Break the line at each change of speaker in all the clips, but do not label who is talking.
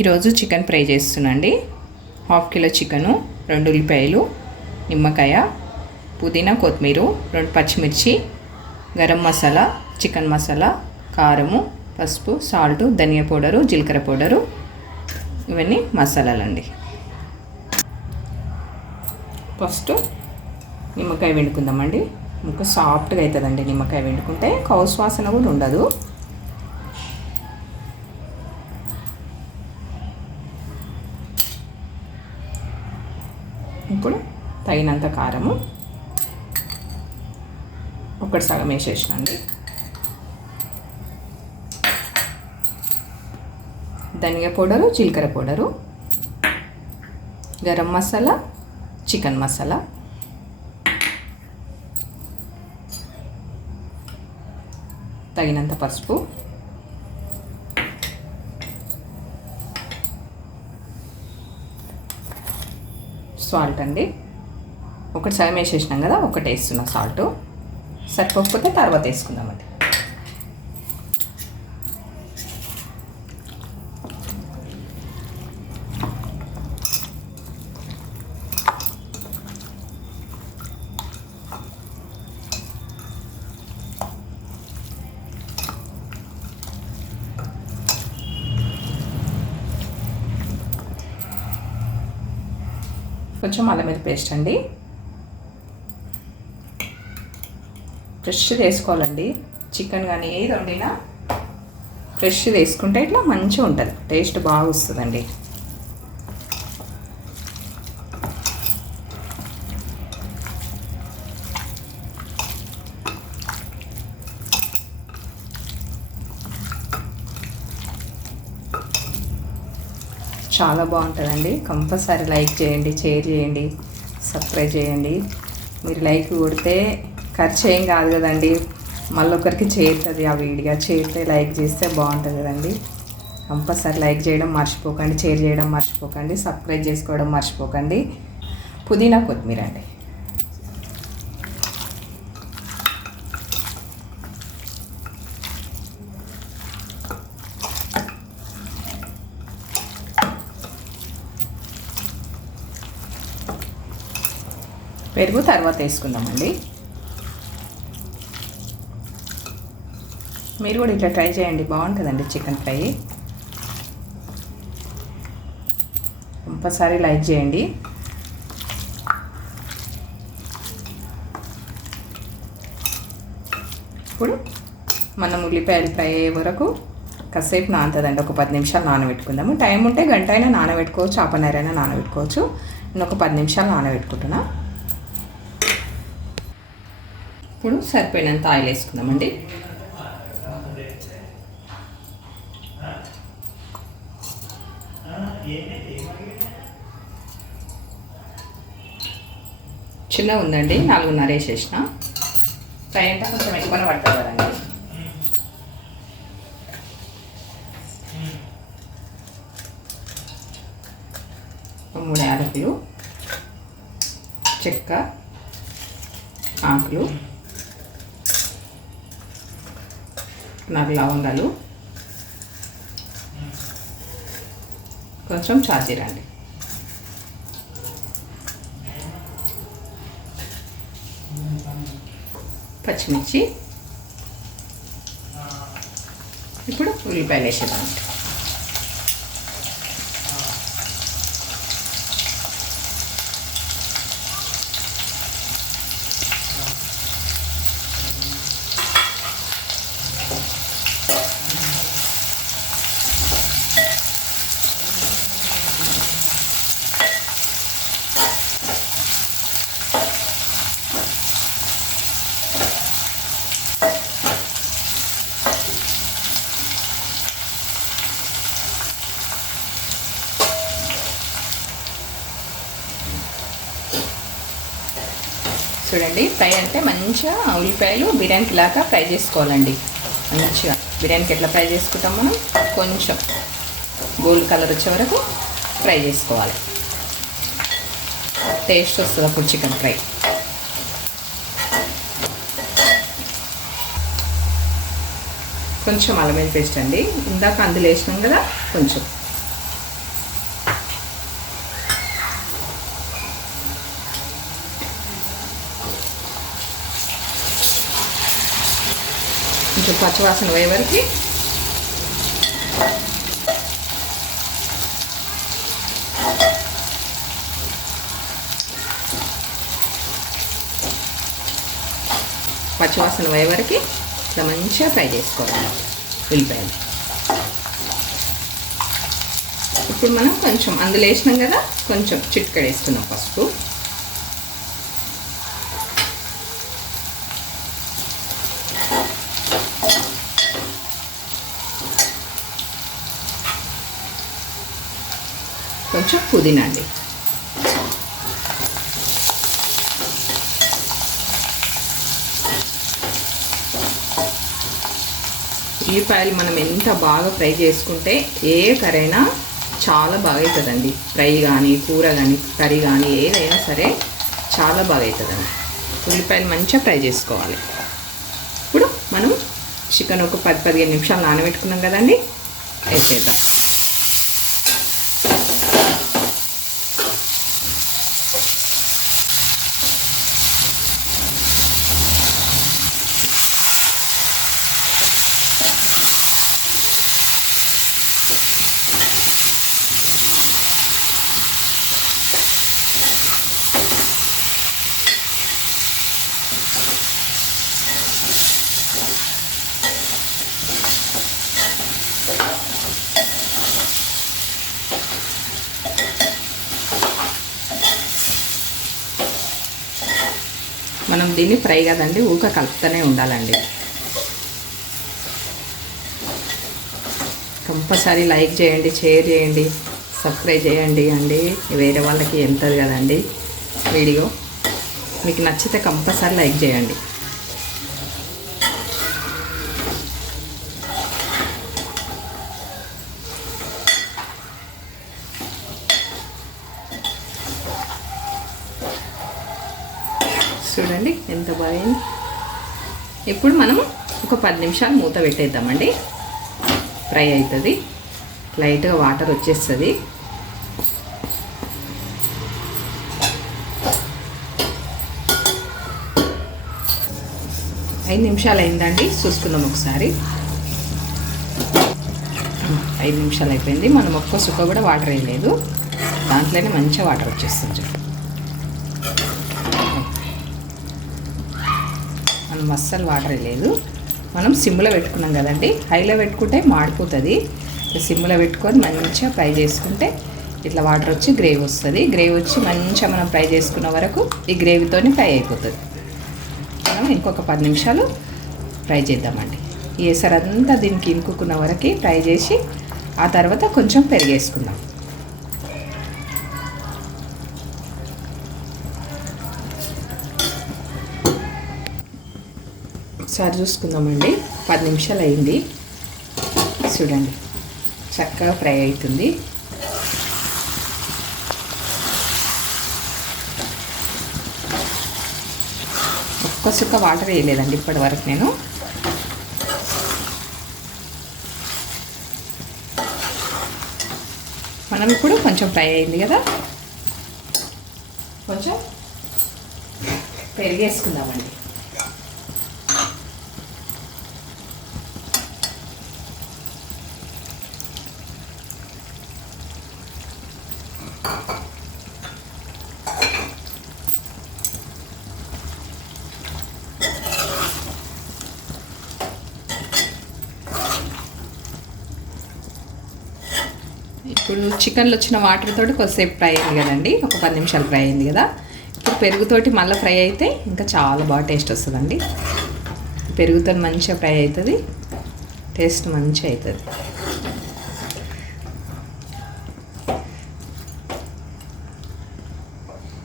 ఈరోజు chicken fry చేస్తున్నాండి half kilo chicken రెండు ఉల్లిపాయలు నిమ్మకాయ పుదీనా కొత్తిమీర రెండు పచ్చిమిర్చి గరం మసాలా చికెన్ మసాలా కారము పసుపు సాల్ట్ ధనియా పౌడరు జీలకర్ర పౌడరు ఇవన్నీ మసాలాలండి. ఫస్ట్ నిమ్మకాయ వండుకుందామండి ముక్క సాఫ్ట్గా అవుతుందండి నిమ్మకాయ వండుకుంటే కౌసు వాసన కూడా ఉండదు. తగినంత కారము. ఒకటి సగం వేసేసినండి. ధనియా పౌడరు జీలకర్ర పౌడరు గరం మసాలా చికెన్ మసాలా తగినంత పసుపు సాల్ట్ అండి. ఒకటి సగం వేసేసినాం కదా ఒకటి వేస్తున్నా సాల్ట్. సరిపోకపోతే తర్వాత వేసుకుందామండి. కొంచెం అల్లం మీద పేస్ట్ అండి. ఫ్రెష్ వేసుకోవాలండి. చికెన్ కానీ ఏది వండినా ఫ్రెష్ వేసుకుంటే ఇట్లా మంచిగా ఉంటుంది. టేస్ట్ బాగా వస్తుందండి. చాలా బాగుంటుందండి. కంపల్సరీ లైక్ చేయండి షేర్ చేయండి సబ్స్క్రైబ్ చేయండి. మీరు లైక్ కొడితే ఖర్చు ఏం కాదు కదండి. మళ్ళీ ఒకరికి చేరుతుంది ఆ వీడియో. చేరితే లైక్ చేస్తే బాగుంటుంది కదండి. కంపల్సరీ లైక్ చేయడం మర్చిపోకండి షేర్ చేయడం మర్చిపోకండి సబ్స్క్రైబ్ చేసుకోవడం మర్చిపోకండి. పుదీనా కొత్తిమీర అండి. పెరుగు తర్వాత వేసుకుందామండి. మీరు కూడా ఇట్లా ట్రై చేయండి. బాగుంటుందండి చికెన్ ఫ్రై. కంపల్సరీ లైక్ చేయండి. ఇప్పుడు మనం ఉల్లిపాయలు ఫ్రై అయ్యే వరకు కాసేపు నానుతుందండి ఒక పది నిమిషాలు నానబెట్టుకుందాము. టైం ఉంటే గంట అయినా నానబెట్టుకోవచ్చు ఆపనరైనా నానబెట్టుకోవచ్చు. నేను ఒక పది నిమిషాలు నానబెట్టుకుంటున్నా. ఇప్పుడు సరిపోయినంత ఆయిల్ వేసుకుందామండి. చిన్న ఉందండి నాలుగున్నర వేసేసిన. ఫ్రై అంటే కొంచెం ఎక్కువనే పడుతుంది కదండి. మూడు యాలకులు చెక్క ఆకులు నాలుగు లవంగాలు కొంచెం చాజీరా పచ్చిమిర్చి. ఇప్పుడు ఉల్లిపాయలు వేసేద్దాం. చూడండి. ఫ్రై అంటే మంచిగా ఉల్లిపాయలు బిర్యానీకి లాగా ఫ్రై చేసుకోవాలండి. మంచిగా. బిర్యానీకి ఎట్లా ఫ్రై చేసుకుంటాం మనం? కొంచెం గోల్డ్ కలర్ వచ్చే వరకు ఫ్రై చేసుకోవాలి. టేస్ట్ వస్తుంది అప్పుడు చికెన్ ఫ్రై. కొంచెం అల్లం పేస్ట్ అండి. ఇందాక అందులో వేసినాం కదా కొంచెం. కొంచెం పచ్చివాసన పోయే వరకు పచ్చివాసన పోయే వరకు ఇట్లా మంచిగా ఫ్రై చేసుకోవాలి. ఉల్లిపాయలు. ఇప్పుడు మనం కొంచెం అందులో వేసినాం కదా కొంచెం చిట్కడేస్తున్నాం పసుపు కొంచెం పుదీనా అండి ఉల్లిపాయలు మనం ఎంత బాగా ఫ్రై చేసుకుంటే ఏ కర్రీ అయినా చాలా బాగా అవుతుందండి ఫ్రై కానీ కూర కానీ కర్రీ కానీ ఏదైనా సరే చాలా బాగా అవుతుందండి ఉల్లిపాయలు మంచిగా ఫ్రై చేసుకోవాలి. ఇప్పుడు మనం చికెన్ ఒక పది పదిహేను నిమిషాలు నానబెట్టుకున్నాం కదండి. వేసేద్దాం మనం దీన్ని ఫ్రై కదండి ఊక కలుపుతూనే ఉండాలండి. కంపల్సరీ లైక్ చేయండి షేర్ చేయండి సబ్స్క్రైబ్ చేయండి అండి. వేరే వాళ్ళకి వెళ్తుంది కదండి వీడియో. మీకు నచ్చితే కంపల్సరీ లైక్ చేయండి చూడండి ఎంత బాగుంది ఇప్పుడు మనం ఒక పది నిమిషాలు మూత పెట్టేద్దామండి. ఫ్రై అవుతుంది. లైట్గా వాటర్ వచ్చేస్తుంది. ఐదు నిమిషాలు అయిందండి. చూసుకుందాం ఒకసారి. ఐదు నిమిషాలు అయిపోయింది. మనం ఒక్క సుక్క కూడా వాటర్ వేయలేదు. దాంట్లోనే మంచిగా వాటర్ వచ్చేస్తుంది మనం అస్సలు వాటర్ లేదు. మనం సిమ్లో పెట్టుకున్నాం కదండి. హైలో పెట్టుకుంటే మాడిపోతుంది. సిమ్లో పెట్టుకొని మంచిగా ఫ్రై చేసుకుంటే ఇట్లా వాటర్ వచ్చి గ్రేవీ వస్తుంది. గ్రేవీ వచ్చి మంచిగా మనం ఫ్రై చేసుకున్న వరకు ఈ గ్రేవీతోనే ఫ్రై అయిపోతుంది. మనం ఇంకొక పది నిమిషాలు ఫ్రై చేద్దామండి. ఈ ఎసరంతా దీనికి ఇంకుకున్న వరకు ఫ్రై చేసి ఆ తర్వాత కొంచెం పెరిగేసుకుందాం. ఒకసారి చూసుకుందామండి పది నిమిషాలు అయింది. చూడండి. చక్కగా ఫ్రై అవుతుంది. ఒక్క చుక్క వాటర్ వేయలేదండి ఇప్పటి వరకు నేను. మనం ఇప్పుడు కొంచెం ఫ్రై అయింది కదా? కొంచెం పెరిగేసుకుందామండి. ఇప్పుడు చికెన్లో వచ్చిన వాటర్ తోటి కొద్దిసేపు ఫ్రై అయింది కదండి ఒక పది నిమిషాలు ఫ్రై అయింది కదా. ఇప్పుడు పెరుగుతోటి మళ్ళీ ఫ్రై అయితే ఇంకా చాలా బాగా టేస్ట్ వస్తుందండి. పెరుగుతో మంచిగా ఫ్రై అవుతుంది. టేస్ట్ మంచిగా అవుతుంది.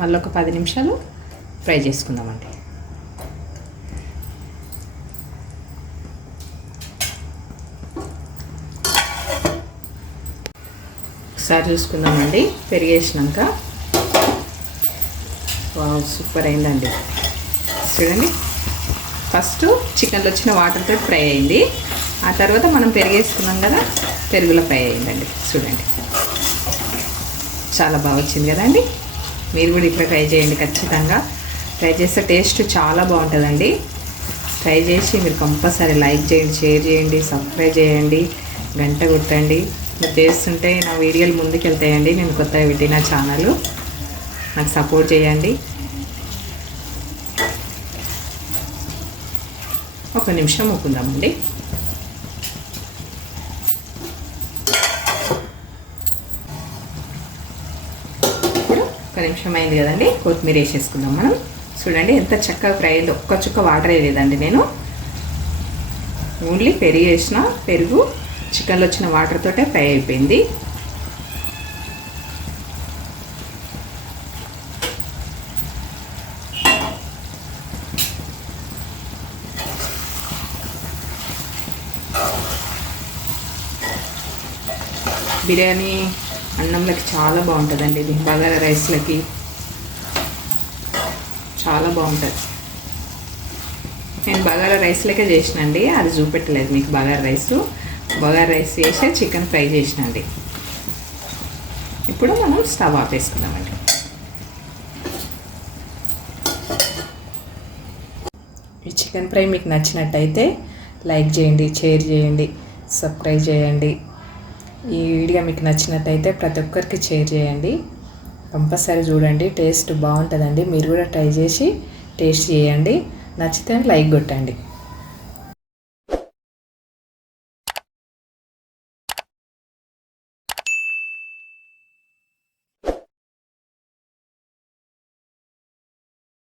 మళ్ళీ ఒక పది నిమిషాలు ఫ్రై చేసుకుందామండి. ఒకసారి చూసుకుందామండి. పెరిగేసినాక. వావ్ సూపర్ అయిందండి. చూడండి. ఫస్ట్ చికెన్లో వచ్చిన వాటర్తో ఫ్రై అయింది. ఆ తర్వాత మనం పెరిగేసుకున్నాం కదా పెరుగులో ఫ్రై అయిందండి. చూడండి. చాలా బాగా వచ్చింది కదండి. మీరు కూడా ఇట్లా ట్రై చేయండి ఖచ్చితంగా. ట్రై చేస్తే టేస్ట్ చాలా బాగుంటుందండి. ట్రై చేసి మీరు కంపల్సరీ లైక్ చేయండి షేర్ చేయండి సబ్స్క్రైబ్ చేయండి గంట కొట్టండి. మీరు చేస్తుంటే నా వీడియోలు ముందుకు వెళ్తాయండి నేను కొత్తగా పెట్టిన ఛానల్ నాకు సపోర్ట్ చేయండి. ఒక నిమిషం ఒప్పుకుందామండి ఇప్పుడు ఒక నిమిషం అయింది కదండి. కొత్తిమీర వేసేసుకుందాం మనం. చూడండి ఎంత చక్కగా ఫ్రై అయింది. ఒక్క చుక్క వాటర్ వేయలేదండి నేను. ఓన్లీ పెరుగు వేసిన పెరుగు చికెన్లో వచ్చిన వాటర్ తోటే ఫ్రై అయిపోయింది. బిర్యానీ అన్నంలోకి చాలా బాగుంటుందండి ఇది బగారా రైస్లకి. చాలా బాగుంటుంది. నేను బగారా రైస్లకే చేసినండి అది చూపెట్టలేదు మీకు బగారా రైస్. బగారా రైస్ చేసి చికెన్ ఫ్రై చేసినండి ఇప్పుడు మనం స్టవ్ ఆపేసుకుందామండి ఈ చికెన్ ఫ్రై మీకు నచ్చినట్టయితే లైక్ చేయండి షేర్ చేయండి సబ్స్క్రైబ్ చేయండి. ఈ వీడియో మీకు నచ్చినట్టయితే ప్రతి ఒక్కరికి షేర్ చేయండి. కంపల్సరీ చూడండి టేస్ట్ బాగుంటుందండి. మీరు కూడా ట్రై చేసి టేస్ట్ చేయండి. నచ్చితే లైక్ కొట్టండి.